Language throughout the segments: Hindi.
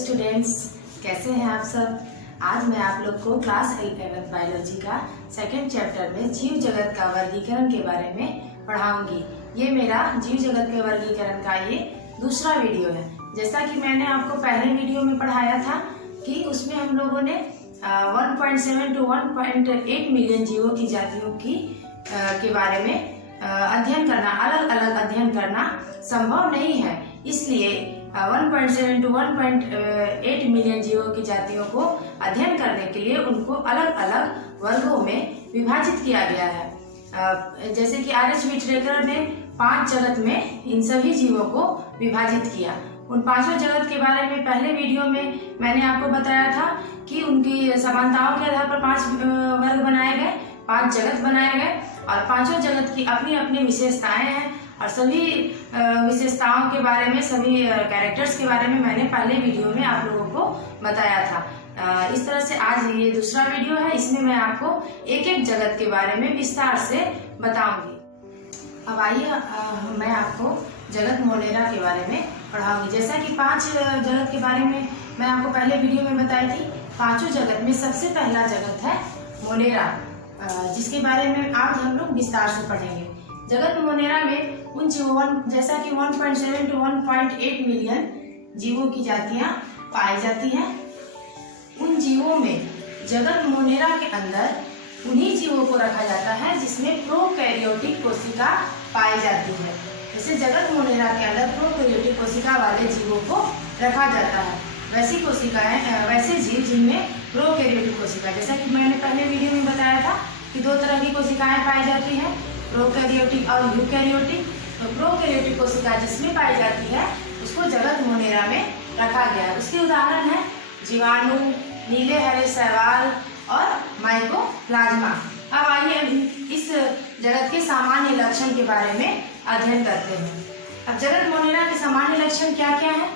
स्टूडेंट्स, कैसे हैं आप सब। आज मैं आप लोग को क्लास 11th बायोलॉजी का सेकंड चैप्टर में जीव जगत का वर्गीकरण के बारे में पढ़ाऊंगी। ये मेरा जीव जगत के वर्गीकरण का ये दूसरा वीडियो है। जैसा कि मैंने आपको पहले वीडियो में पढ़ाया था कि उसमें हम लोगों ने 1.7 to 1.8 मिलियन जीवों की जातियों के बारे में अध्ययन करना, अलग अलग अध्ययन करना संभव नहीं है। इसलिए 1.7 to 1.8 मिलियन जीवों की जातियों को अध्ययन करने के लिए उनको अलग अलग वर्गों में विभाजित किया गया है। जैसे कि आर.एच. व्हिटेकर ने 5 जगत में इन सभी जीवों को विभाजित किया। उन पांचों जगत के बारे में पहले वीडियो में मैंने आपको बताया था कि उनकी समानताओं के आधार पर 5 वर्ग बनाए गए, 5 जगत बनाए गए और पांचों जगत की अपनी अपनी विशेषताएं हैं और सभी विशेषताओं के बारे में, सभी कैरेक्टर्स के बारे में मैंने पहले वीडियो में आप लोगों को बताया था। इस तरह से आज ये दूसरा वीडियो है, इसमें मैं आपको एक एक जगत के बारे में विस्तार से बताऊंगी। अब आइए मैं आपको जगत मोनेरा के बारे में पढ़ाऊंगी। जैसा कि 5 जगत के बारे में मैं आपको पहले वीडियो में बताई थी। पांचों जगत में सबसे पहला जगत है मोनेरा, जिसके बारे में आज हम लोग विस्तार से पढ़ेंगे। जगत मोनेरा में उन जीवों, जैसा कि 1.7 to 1.8 मिलियन जीवों की जातियां पाई जाती हैं। उन जीवों में जगत मोनेरा के अंदर उन्हीं जीवों को रखा जाता है जिसमें प्रोकैरियोटिक कोशिका पाई जाती है। जैसे जगत मोनेरा के अंदर प्रोकैरियोटिक कोशिका वाले जीवों को रखा जाता है, वैसी कोशिकाएं, वैसे जीव जिनमें प्रोकैरियोटिक कोशिका, जैसा कि मैंने पहले वीडियो में बताया था कि 2 तरह की कोशिकाएं पाई जाती हैं, प्रोकैरियोटिक और यूकैरियोटिक। तो प्रोकैरियोटिक कोशिका जिसमें पाई जाती है उसको जगत मोनेरा में रखा गया है। उसके उदाहरण है जीवाणु, नीले हरे शैवाल और माइकोप्लाज्मा। अब आइए इस जगत के सामान्य लक्षण के बारे में अध्ययन करते हैं। अब जगत मोनेरा के सामान्य लक्षण क्या क्या है।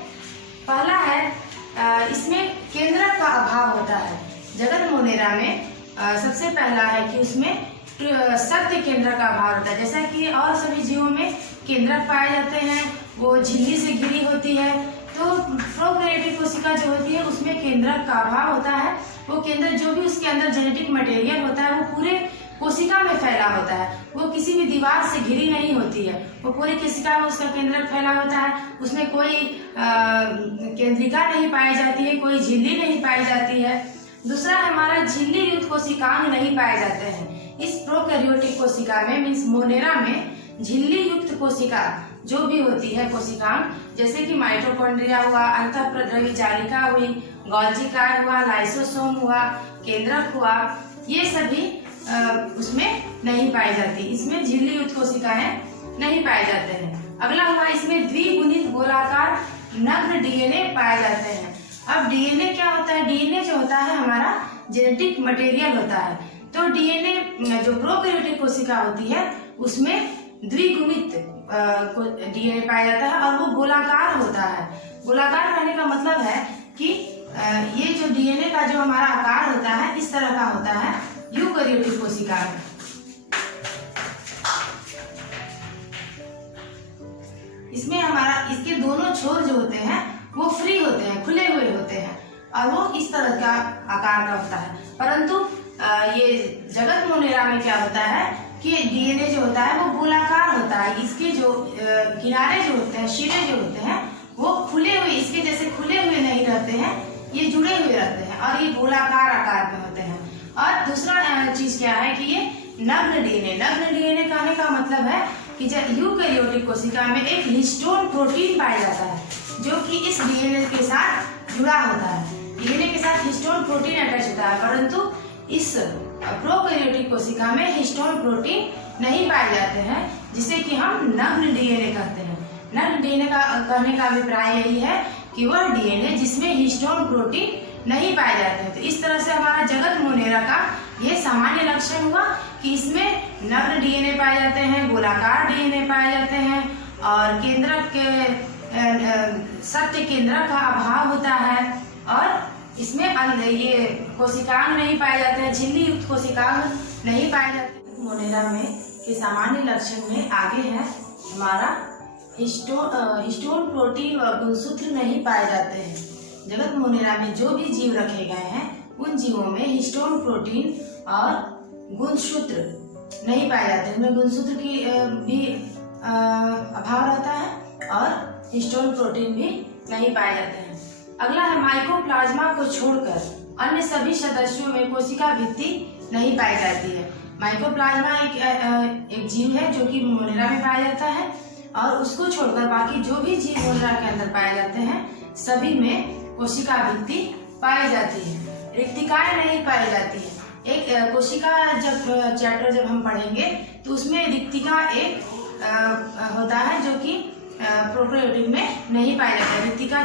पहला है इसमें केंद्रक का अभाव होता है। जगत मोनेरा में सबसे पहला है कि उसमें सत्य केंद्रक का अभाव होता है। जैसा कि और सभी जीवों में केंद्रक पाए जाते हैं, वो झिल्ली से घिरी होती है, तो प्रोकैरियोटिक कोशिका जो होती है उसमें केंद्रक का अभाव होता है। वो केंद्र जो भी उसके अंदर जेनेटिक मटेरियल होता है वो पूरे कोशिका में फैला होता है, वो किसी भी दीवार से घिरी नहीं होती है, वो पूरी कोशिका में उसका केंद्रक फैला होता है। उसमें कोई केंद्रिका नहीं पाई जाती है, कोई झिल्ली नहीं पाई जाती है। दूसरा हमारा झिल्ली युक्त कोशिकांग नहीं पाए जाते हैं। इस प्रोकैरियोटिक कोशिका में मीन्स मोनेरा में झिल्ली युक्त कोशिका जो भी होती है कोशिकांग, जैसे कि माइटोकॉन्ड्रिया हुआ, अंतःप्रद्रवी जालिका हुई, गोल्जी कार्ड हुआ, लाइसोसोम हुआ, केंद्रक हुआ, ये सभी उसमें नहीं पाई जाती। इसमें झिल्ली युक्त कोशिकाएं नहीं पाए जाते हैं। अगला हुआ इसमें द्विगुणित गोलाकार नग्न डीएनए पाए जाते हैं। अब डीएनए क्या होता है। डीएनए जो होता है हमारा जेनेटिक मटेरियल होता है। तो डीएनए जो प्रोकैरियोटिक कोशिका होती है उसमें द्विगुणित डीएनए पाया जाता है और वो गोलाकार होता है। गोलाकार कहने का मतलब है कि ये जो डीएनए का जो हमारा आकार होता है इस तरह का होता है यूकैरियोटिक कोशिका में। इसमें हमारा इसके दोनों छोर जो होते हैं वो फ्री होते हैं, खुले हुए होते हैं और वो इस तरह का आकार का होता है। परंतु ये जगत मोनेरा में क्या होता है कि डीएनए जो होता है वो गोलाकार होता है। इसके जो किनारे जो होते हैं, सिरे जो होते हैं वो खुले हुए, इसके जैसे खुले हुए नहीं रहते हैं, ये जुड़े हुए रहते हैं और ये गोलाकार आकार में होते हैं। और दूसरा चीज क्या है कि ये नग्न डीएनए कहने का मतलब है कि यूकैरियोटिक कोशिका में एक हिस्टोन प्रोटीन पाया जाता है जो कि इस डीएनए के साथ जुड़ा होता है। डीएनए के साथ हिस्टोन प्रोटीन अटैच होता है, परंतु इस प्रोकैरियोटिक कोशिका में हिस्टोन प्रोटीन नहीं पाए जाते हैं, जिसे कि हम नग्न डीएनए कहते हैं। नग्न डीएनए का कहने का अभिप्राय यही है कि वह डीएनए जिसमें हिस्टोन प्रोटीन नहीं पाए जाते हैं। तो इस तरह से हमारा जगत मोनेरा का ये सामान्य लक्षण हुआ कि इसमें नग्न डीएनए पाए जाते हैं, गोलाकार डीएनए पाए जाते हैं और केंद्रक के सत्य केंद्रक का अभाव होता है और इसमें ये कोशिकांग नहीं पाए जाते हैं, झिल्ली युक्त कोशिकांग नहीं पाए जाते। मोनेरा में के सामान्य लक्षण में आगे है हमारा हिस्टोन प्रोटीन व गुणसूत्र नहीं पाए जाते हैं। जगत मोनेरा में जो भी जीव रखे गए हैं उन जीवों में हिस्टोन प्रोटीन और गुणसूत्र नहीं पाए जाते, उनमें गुणसूत्र की भी अभाव रहता है और हिस्टोन प्रोटीन भी नहीं पाए जाते हैं। अगला है माइकोप्लाज्मा को छोड़कर अन्य सभी सदस्यों में कोशिका भित्ति नहीं पाई जाती है। माइकोप्लाज्मा एक जीव है जो कि मोनेरा में पाया जाता है और उसको छोड़कर बाकी जो भी जीव मोनेरा के अंदर पाए जाते हैं सभी में कोशिका भित्ति पाई जाती है, रिक्तिकाएं नहीं पाई जाती है। एक कोशिका चैप्टर जब हम पढ़ेंगे तो उसमें रिक्तिका एक होता है जो कि प्रोकैरियोटिक में नहीं पाया जाता है। रिक्तिका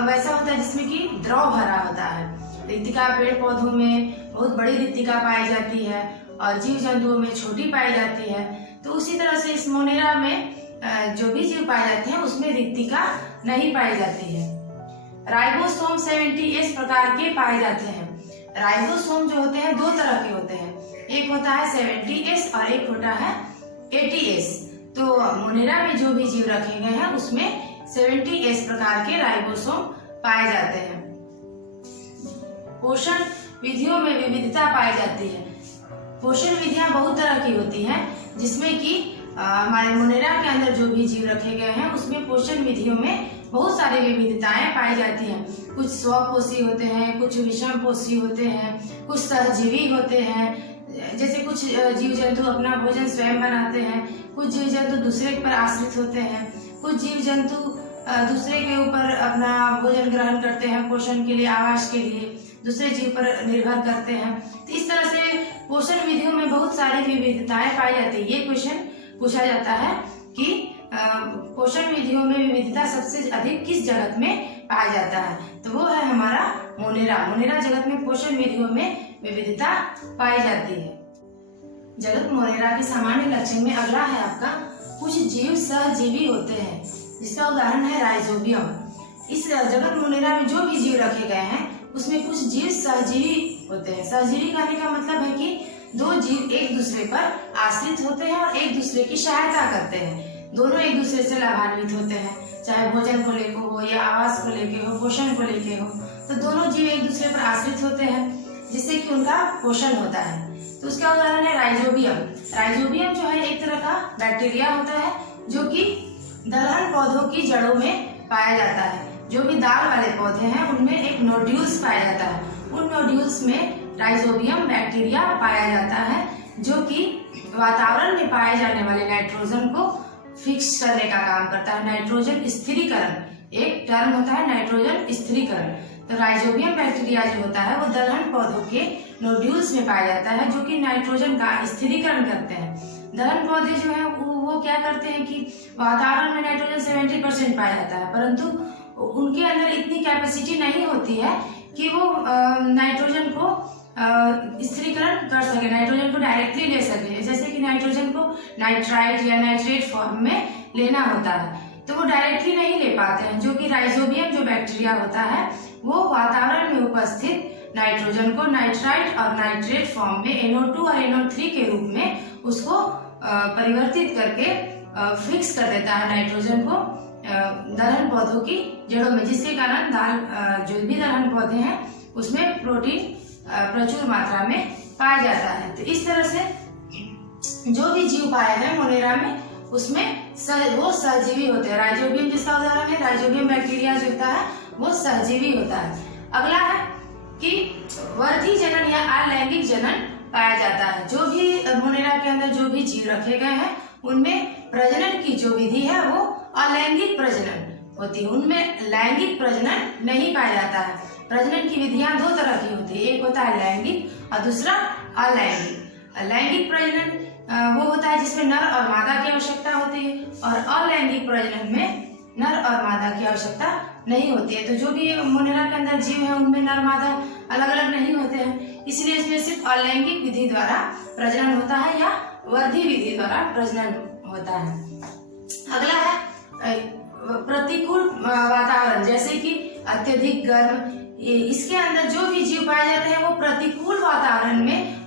वैसा होता है जिसमें कि द्रव भरा होता है। रिक्तिका पेड़ पौधों में बहुत बड़ी रिक्तिका पाई जाती है और जीव जंतुओं में छोटी पाई जाती है। तो उसी तरह से इस मोनेरा में जो भी जीव पाए जाते हैं उसमें रिक्तिका नहीं पाई जाती है। राइबोसोम 70S प्रकार के पाए जाते हैं। राइबोसोम जो होते हैं दो तरह के होते हैं, एक होता है 70S और एक होता है 80S। तो मोनेरा में जो भी जीव रखे गए हैं उसमें 70S प्रकार के राइबोसोम पाए जाते हैं। पोषण विधियों में विविधता पाई जाती है। पोषण विधियां बहुत तरह की होती हैं जिसमें कि हमारे मोनेरा के अंदर जो भी जीव रखे गए हैं उसमें पोषण विधियों में बहुत सारी विविधताएं पाई जाती हैं। कुछ स्वपोषी होते हैं, कुछ विषम पोषी होते हैं, कुछ सहजीवी होते हैं, जैसे कुछ जीव जंतु अपना भोजन स्वयं बनाते हैं, कुछ जीव जंतु दूसरे पर आश्रित होते हैं, कुछ जीव जंतु दूसरे के ऊपर अपना भोजन ग्रहण करते हैं पोषण के लिए, आवास के लिए, दूसरे जीव पर निर्भर करते हैं। तो इस तरह से पोषण विधियों में बहुत सारी विविधताएं पाई जाती है। ये क्वेश्चन पूछा जाता है कि पोषण विधियों में विविधता सबसे अधिक किस जगत में पाया जाता है, तो वो है हमारा मोनेरा। मोनेरा जगत में पोषण विधियों में विविधता पाई जाती है। जगत मोनेरा के सामान्य लक्षण में अगला है आपका कुछ जीव सहजीवी होते हैं, जिसका उदाहरण है राइजोबियम। इस जगत मोनेरा में जो भी जीव रखे गए हैं उसमें कुछ जीव सहजीवी होते हैं। सहजीवी कहने का मतलब है कि दो जीव एक दूसरे पर आश्रित होते हैं और एक दूसरे की सहायता करते हैं। दोनों एक दूसरे से लाभान्वित होते हैं, चाहे भोजन को लेकर हो या आवास को लेकर हो, पोषण को लेकर हो। तो दोनों जीव एक दूसरे पर आश्रित होते हैं जिससे कि उनका पोषण होता है। तो उसका उदाहरण है राइजोबियम। राइजोबियम जो है एक तरह का बैक्टीरिया होता है जो कि दलहन पौधों की जड़ों में पाया जाता है। जो भी दाल वाले पौधे हैं उनमें एक नोड्यूल्स पाया जाता है, उन नोड्यूल्स में राइजोबियम बैक्टीरिया पाया जाता है जो कि वातावरण में पाए जाने वाले नाइट्रोजन को फिक्स करने का काम करता है। नाइट्रोजन स्थिरीकरण एक टर्म होता है, नाइट्रोजन स्थिरीकरण। तो राइजोबियम बैक्टीरिया जो होता है वो दलहन पौधों के नोड्यूल्स में पाया जाता है जो कि नाइट्रोजन का स्थिरीकरण करते हैं। दलहन पौधे जो है वो क्या करते हैं कि वातावरण में नाइट्रोजन 70% पाया जाता है, परंतु उनके अंदर इतनी कैपेसिटी नहीं होती है कि वो नाइट्रोजन को स्थिरीकरण कर सके, नाइट्रोजन को डायरेक्टली ले सके। जैसे कि नाइट्रोजन को नाइट्राइट या नाइट्रेट फॉर्म में लेना होता है तो वो डायरेक्टली नहीं ले पाते हैं। जो कि राइजोबियम जो बैक्टीरिया होता है वो वातावरण में उपस्थित नाइट्रोजन को नाइट्राइट और नाइट्रेट फॉर्म में NO2 और NO3 के रूप में उसको परिवर्तित करके फिक्स कर देता है नाइट्रोजन को दलहन पौधों की जड़ों में, जिसके कारण जो भी दलहन पौधे हैं उसमें प्रोटीन प्रचुर मात्रा में पाया जाता है। तो इस तरह से जो भी जीव पाए गए मोनेरा में उसमें वो सहजीवी होते हैं। राइजोबियम जिसका उदाहरण है, राइजोबियम बैक्टीरिया जो होता है वो सहजीवी होता है। अगला है कि वर्धी जनन या अलैंगिक जनन पाया जाता है। जो भी मोनेरा के अंदर जो भी जीव रखे गए हैं उनमें प्रजनन की जो विधि है वो अलैंगिक प्रजनन होती है, उनमें लैंगिक प्रजनन नहीं पाया जाता है। प्रजनन की विधियां दो तरह की होती है, एक होता है लैंगिक और दूसरा अलैंगिक। लैंगिक प्रजनन वो होता है जिसमें नर और मादा की आवश्यकता होती है और अलैंगिक प्रजनन में नर और मादा की आवश्यकता नहीं होती है। तो जो भी मोनेरा के अंदर जीव है उनमें नर मादा अलग अलग नहीं होते हैं, इसलिए इसमें सिर्फ अलैंगिक विधि द्वारा प्रजनन होता है या वर्धी विधि द्वारा प्रजनन होता है। अगला है प्रतिकूल वातावरण, जैसे कि अत्यधिक गर्म, इसके अंदर जो भी जीव पाए जाते हैं वो प्रतिकूल वातावरण में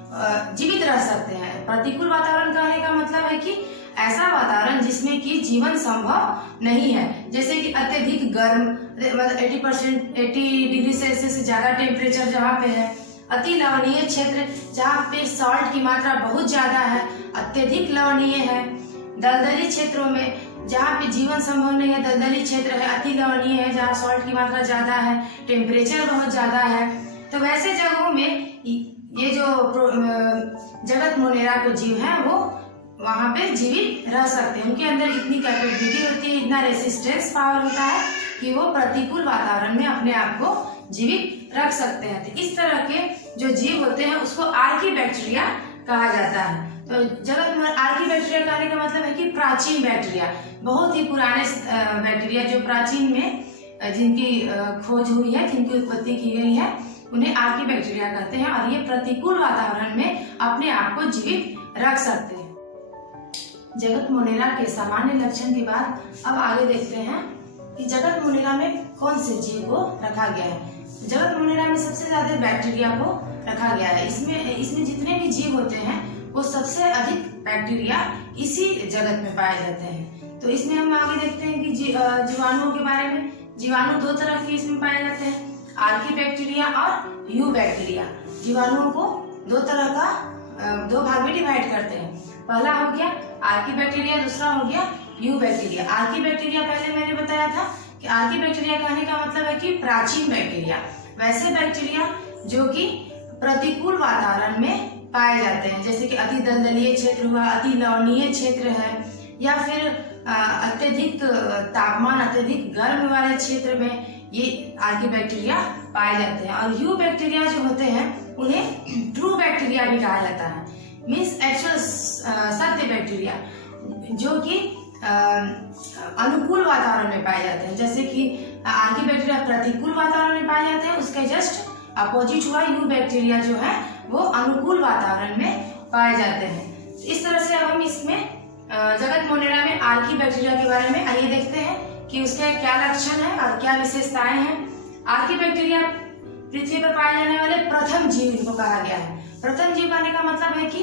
जीवित रह सकते हैं। प्रतिकूल वातावरण कहने का मतलब है कि ऐसा वातावरण जिसमें कि जीवन संभव नहीं है, जैसे कि अत्यधिक गर्म, मतलब 80 डिग्री सेल्सियस से ज्यादा टेम्परेचर जहाँ पे है, अति लवणीय क्षेत्र जहाँ पे सॉल्ट की मात्रा बहुत ज्यादा है, अत्यधिक लवणीय है, दलदली क्षेत्रों में जहाँ पे जीवन संभव नहीं है, दलदली क्षेत्र है, अति लवणीय है जहाँ सॉल्ट की मात्रा ज्यादा है, टेम्परेचर बहुत ज्यादा है। तो वैसे जगहों में ये जो जगत मोनेरा के जीव हैं वो वहाँ पे जीवित रह सकते हैं। उनके अंदर इतनी कैपेबिलिटी होती है, इतना रेसिस्टेंस पावर होता है कि वो प्रतिकूल वातावरण में अपने आप को जीवित रख सकते हैं। तो इस तरह के जो जीव होते हैं उसको आर्कीबैक्टीरिया कहा जाता है। तो जगत में आर्कीबैक्टीरिया कहने का मतलब है कि प्राचीन बैक्टीरिया, बहुत ही पुराने बैक्टीरिया जो प्राचीन में जिनकी खोज हुई है, जिनकी उत्पत्ति की गई है, उन्हें आर्कीबैक्टीरिया कहते हैं और ये प्रतिकूल वातावरण में अपने आप को जीवित रख सकते हैं। जगत मोनेरा के सामान्य लक्षण के बाद अब आगे देखते हैं कि जगत मोनेरा में कौन से जीव को रखा गया है। जगत मोनेरा में सबसे ज्यादा बैक्टीरिया को रखा गया है। इसमें जितने भी जीव होते हैं वो सबसे अधिक बैक्टीरिया इसी जगत में पाए जाते हैं। तो इसमें हम आगे देखते हैं कि जीवाणुओं के बारे में। जीवाणु दो तरह के इसमें पाए जाते हैं, आर्कीबैक्टीरिया और यूबैक्टीरिया। जीवाणुओं को दो तरह का दो भाग में डिवाइड करते हैं। पहला हो गया आर्कीबैक्टीरिया, दूसरा हो गया यूबैक्टीरिया। आर्कीबैक्टीरिया पहले मैंने बताया था कि आर्कीबैक्टीरिया कहने का मतलब है कि प्राचीन बैक्टीरिया, वैसे बैक्टीरिया जो कि प्रतिकूल वातावरण में पाए जाते हैं, जैसे कि अति दलदलीय क्षेत्र हुआ, अति लवणीय क्षेत्र है, या फिर अत्यधिक तापमान, अत्यधिक गर्म वाले क्षेत्र में ये आर्कीबैक्टीरिया पाए जाते हैं। और यू बैक्टीरिया जो होते हैं उन्हें ट्रू बैक्टीरिया भी कहा जाता है, मीन्स एक्चुअल सत्य बैक्टीरिया, जो कि अनुकूल वातावरण में पाए जाते हैं। जैसे कि आर्कीबैक्टीरिया प्रतिकूल वातावरण में पाए जाते हैं, उसके जस्ट अपोजिट हुआ यू बैक्टीरिया जो है वो अनुकूल वातावरण में पाए जाते हैं। इस तरह से अब हम इसमें जगत मोनेरा में आर्कीबैक्टीरिया के बारे में आइए देखते हैं कि उसके क्या लक्षण है और क्या विशेषताएं हैं। आर्कीबैक्टीरिया पृथ्वी पर पाए जाने वाले प्रथम जीव इनको कहा गया है। प्रथम जीव कहने का मतलब है कि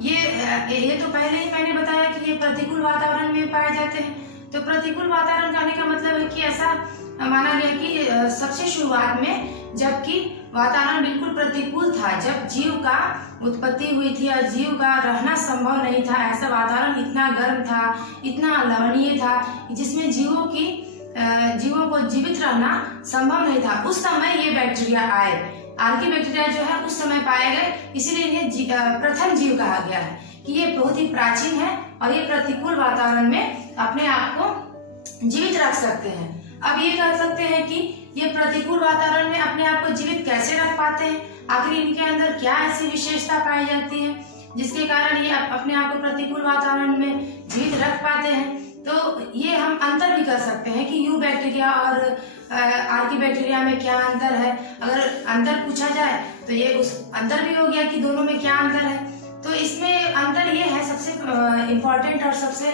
ये तो पहले ही मैंने बताया कि ये प्रतिकूल वातावरण में पाए जाते हैं। तो प्रतिकूल वातावरण कहने का मतलब है कि ऐसा माना गया कि सबसे शुरुआत में जबकि वातावरण बिल्कुल प्रतिकूल था, जब जीव का उत्पत्ति हुई थी और जीव का रहना संभव नहीं था, ऐसा वातावरण इतना गर्म था, इतना लवणीय था जिसमें जीवों को जीवित रहना संभव नहीं था, उस समय ये बैक्टीरिया आए। आर्कीबैक्टीरिया जो है उस समय पाए गए, इसीलिए इन्हें प्रथम जीव कहा गया है कि ये बहुत ही प्राचीन है और ये प्रतिकूल वातावरण में अपने आप को जीवित रख सकते हैं। अब ये कह सकते हैं कि ये प्रतिकूल वातावरण में अपने आप को जीवित कैसे रख पाते हैं, आखिर इनके अंदर क्या ऐसी विशेषता पाई जाती है जिसके कारण ये अपने आप को प्रतिकूल वातावरण में जीवित रख पाते हैं। तो ये हम अंतर भी कर सकते हैं कि यू बैक्टीरिया और आर्कीबैक्टीरिया में क्या अंतर है। अगर अंतर पूछा जाए तो ये उस अंतर भी हो गया कि दोनों में क्या अंतर है। तो इसमें अंतर ये है, सबसे इम्पोर्टेंट और सबसे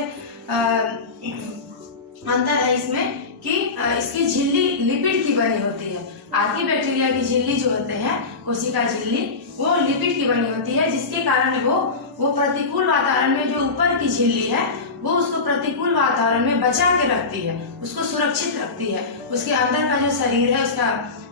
अंतर है इसमें कि इसकी झिल्ली लिपिड की बनी होती है। आर्कीबैक्टीरिया की झिल्ली जो होते हैं, कोशिका झिल्ली, वो लिपिड की बनी होती है, जिसके कारण वो प्रतिकूल वातावरण में जो ऊपर की झिल्ली है वो उसको प्रतिकूल वातावरण में बचा के रखती है, उसको सुरक्षित रखती है। उसके अंदर का जो शरीर है, उसका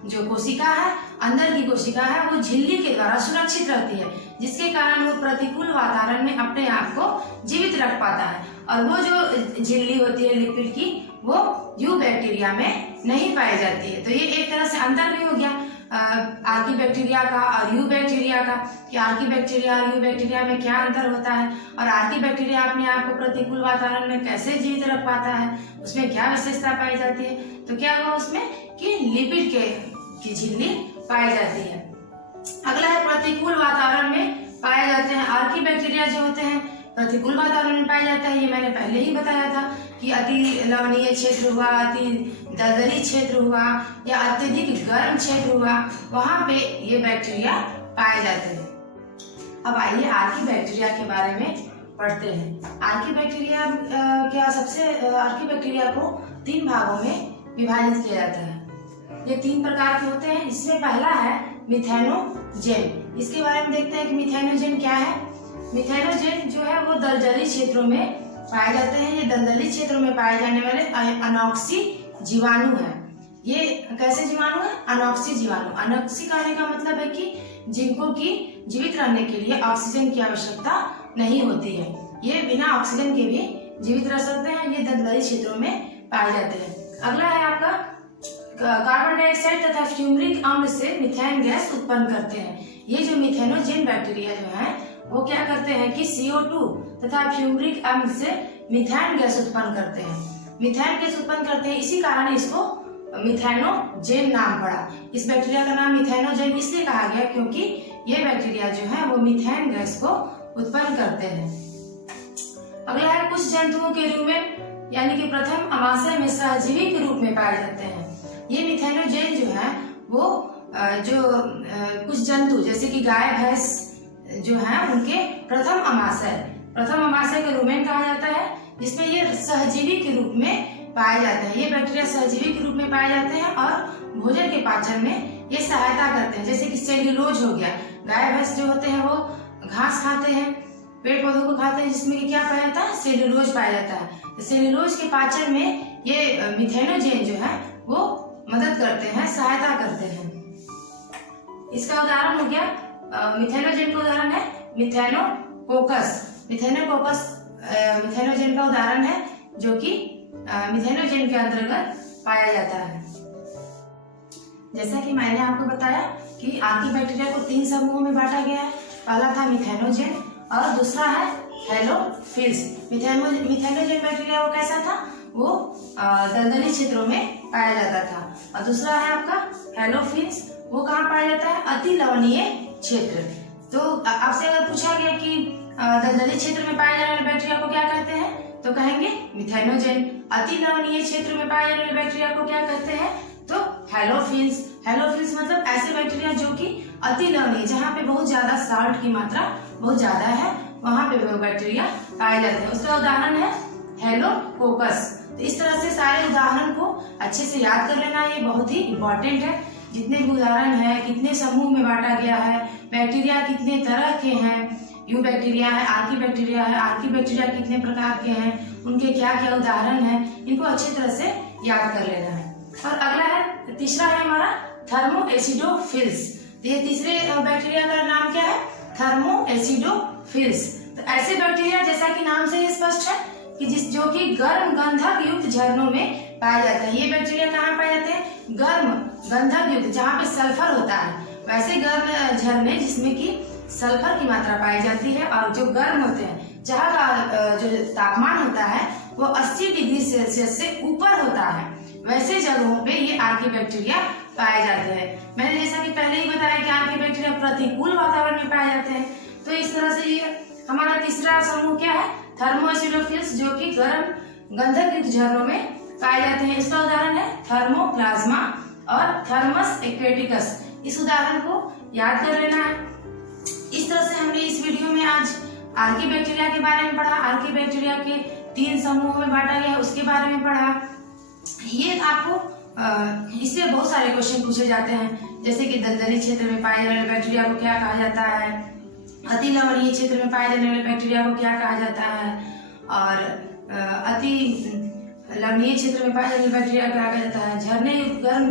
जो कोशिका है, अंदर की कोशिका है, वो झिल्ली के द्वारा सुरक्षित रहती है, जिसके कारण वो प्रतिकूल वातावरण में अपने आप को जीवित रख पाता है। और वो जो झिल्ली होती है लिपिड की, वो यू बैक्टीरिया में नहीं पाई जाती है। तो ये एक तरह से अंतर भी हो गया आर्कीबैक्टीरिया का और यू बैक्टीरिया का, कि आर्कीबैक्टीरिया और यू बैक्टीरिया में क्या अंतर होता है और आर्कीबैक्टीरिया अपने आप को प्रतिकूल वातावरण में कैसे जीवित रख पाता है, उसमें क्या विशेषता पाई जाती है। तो क्या हुआ उसमें कि लिपिड की झिल्ली पाई जाती है। अगला है प्रतिकूल वातावरण में पाए जाते हैं। आर्कीबैक्टीरिया जो होते हैं प्रतिकूल वातावरण में पाए जाता है, ये मैंने पहले ही बताया था कि अति लवणीय क्षेत्र हुआ, अति दलदली क्षेत्र हुआ या अत्यधिक गर्म क्षेत्र हुआ, वहां पे ये बैक्टीरिया पाए जाते हैं। अब आइए आर्कीबैक्टीरिया के बारे में पढ़ते हैं। आर्कीबैक्टीरिया आर्कीबैक्टीरिया को 3 भागों में विभाजित किया जाता है। ये 3 प्रकार के होते हैं। इसमें पहला है मिथेनोजेन। इसके बारे में देखते हैं कि मिथेनोजेन क्या है। मिथेनोजेन जो है वो दलदली क्षेत्रों में पाए जाते हैं। ये दलदली क्षेत्रों में पाए जाने वाले अनॉक्सी जीवाणु है। ये कैसे जीवाणु है? अनॉक्सी जीवाणु। अनॉक्सी कहने का मतलब है कि जिनको की जीवित रहने के लिए ऑक्सीजन की आवश्यकता नहीं होती है। ये बिना ऑक्सीजन के भी जीवित रह सकते हैं। ये दलदली क्षेत्रों में पाए जाते हैं। अगला है आपका कार्बन डाइऑक्साइड तथा फ्यूमरिक अम्ल से मीथेन गैस उत्पन्न करते हैं। ये जो मिथेनोजेन बैक्टीरिया जो है वो क्या करते हैं कि CO2 तथा फ्यूमरिक अम्ल से मीथेन गैस उत्पन्न करते हैं। मीथेन गैस उत्पन्न करते हैं, इसी कारण इसको मिथेनोजेन नाम पड़ा। इस बैक्टीरिया का नाम मिथेनोजेन इसलिए कहा गया क्योंकि ये बैक्टीरिया जो है वो मीथेन गैस को उत्पन्न करते हैं। अगला है कुछ जंतुओं के रूमेन यानी कि प्रथम अमाशय में सहजीवी के रूप में पाए जाते हैं। ये मिथेनोजेन जो है वो कुछ जंतु जैसे कि गाय भैंस जो है उनके प्रथम अमाशय के रूमेन कहा जाता है, जिसमें ये सहजीवी के रूप में पाए जाते हैं। ये बैक्टीरिया सहजीवी के रूप में पाए जाते हैं और भोजन के पाचन में ये सहायता करते हैं। जैसे कि सेल्यूलोज हो गया, गाय भैंस जो होते हैं वो घास खाते हैं, पेड़ पौधों को खाते हैं, जिसमें कि क्या पाया जाता है? सेल्यूलोज पाया जाता है। तो सेल्यूलोज के पाचन में ये मिथेनोजेन जो है वो मदद करते हैं, सहायता करते हैं। इसका उदाहरण हो गया मिथेनोजेन का उदाहरण है मिथेनोकोकस। मिथेनोजेन का उदाहरण है जो कि मिथेनोजेन के अंतर्गत पाया जाता है। जैसा कि मैंने आपको बताया कि आर्कीबैक्टीरिया को 3 समूहों में बांटा गया है। पहला था मिथेनोजेन और दूसरा है हेलोफिल्स। मिथेनोजेन बैक्टीरिया वो कैसा था? वो दलदली क्षेत्रों में पाया जाता था। और दूसरा है आपका हेलोफिल्स, वो कहाँ पाया जाता है? अति लवणीय क्षेत्र। तो आपसे अगर पूछा गया कि दलदली क्षेत्र में पाए जाने वाले बैक्टीरिया को क्या कहते हैं, तो कहेंगे मिथेनोजेन। अति लवणीय क्षेत्र में पाए जाने वाले बैक्टीरिया को क्या कहते हैं? तो हेलोफिल्स। हेलोफिल्स मतलब ऐसे बैक्टीरिया जो कि अति लवणीय, जहाँ पे बहुत ज्यादा साल्ट की मात्रा बहुत ज्यादा है, वहां पे वो बैक्टीरिया पाए जाते हैं। उसका उदाहरण है हेलोकोकस। तो इस तरह से सारे उदाहरण को अच्छे से याद कर लेना, ये बहुत ही इम्पोर्टेंट है। जितने भी उदाहरण है, कितने समूह में बांटा गया है, बैक्टीरिया कितने तरह के हैं, यू बैक्टीरिया है, आर्की बैक्टीरिया कितने प्रकार के हैं, उनके क्या क्या उदाहरण हैं, इनको अच्छी तरह से याद कर लेना है। और अगला है, तीसरा है हमारा थर्मोएसिडोफिल्स। तो ये तीसरे बैक्टीरिया का नाम क्या है? थर्मोएसिडोफिल्स। तो ऐसे बैक्टीरिया जैसा कि नाम से ही स्पष्ट है कि जो कि गर्म गंधक युक्त झरनों में पाए जाते हैं। ये बैक्टीरिया कहाँ पाए जाते हैं? गर्म गंधक युक्त, जहाँ पे सल्फर होता है, वैसे गर्म झरने जिसमें कि सल्फर की मात्रा पाई जाती है और जो गर्म होते हैं, जहाँ का जो तापमान होता है वो 80 डिग्री सेल्सियस से ऊपर होता है, वैसे जगहों पे ये आर्कीबैक्टीरिया पाए जाते हैं। मैंने जैसा कि पहले ही बताया कि आर्कीबैक्टीरिया प्रतिकूल वातावरण में पाए जाते हैं। तो इस तरह से ये हमारा तीसरा समूह क्या है? थर्मोएसिडोफिल्स, जो कि गर्म गंधक युक्त झरनों में पाए जाते हैं। इसका उदाहरण है थर्मोप्लाज्मा और थर्मस एक्वेटिकस। इस उदाहरण को याद कर लेना है। इस तरह से हमने इस वीडियो में आज आर्कीबैक्टीरिया के बारे में पढ़ा। आर्कीबैक्टीरिया के 3 समूहों में बांटा गया, उसके बारे में पढ़ा। ये आपको इससे बहुत सारे क्वेश्चन पूछे जाते हैं, जैसे कि दलदली क्षेत्र में पाए जाने वाले बैक्टीरिया को क्या कहा जाता है, अति लवणीय क्षेत्र में पाए जाने वाले बैक्टीरिया को क्या कहा जाता है, और अति लवणीय क्षेत्र में पाए जाने वाले बैक्टीरिया को क्या कहा जाता है, झरने गर्म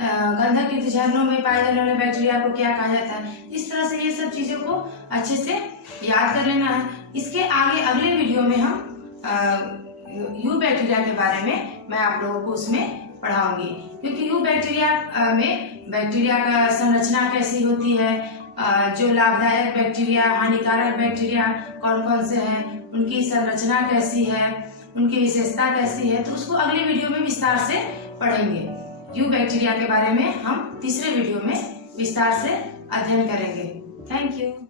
गंधक युक्त झरनों में पाए जाने वाले बैक्टीरिया को क्या कहा जाता है। इस तरह से ये सब चीजों को अच्छे से याद कर लेना है। इसके आगे अगले वीडियो में हम यू बैक्टीरिया के बारे में मैं आप लोगों को उसमें पढ़ाऊंगी, क्योंकि यू बैक्टीरिया में बैक्टीरिया का संरचना कैसी होती है, जो लाभदायक बैक्टीरिया, हानिकारक बैक्टीरिया कौन कौन से हैं, उनकी संरचना कैसी है, उनकी विशेषता कैसी है, तो उसको अगले वीडियो में विस्तार से पढ़ेंगे। यू बैक्टीरिया के बारे में हम तीसरे वीडियो में विस्तार से अध्ययन करेंगे। Thank you.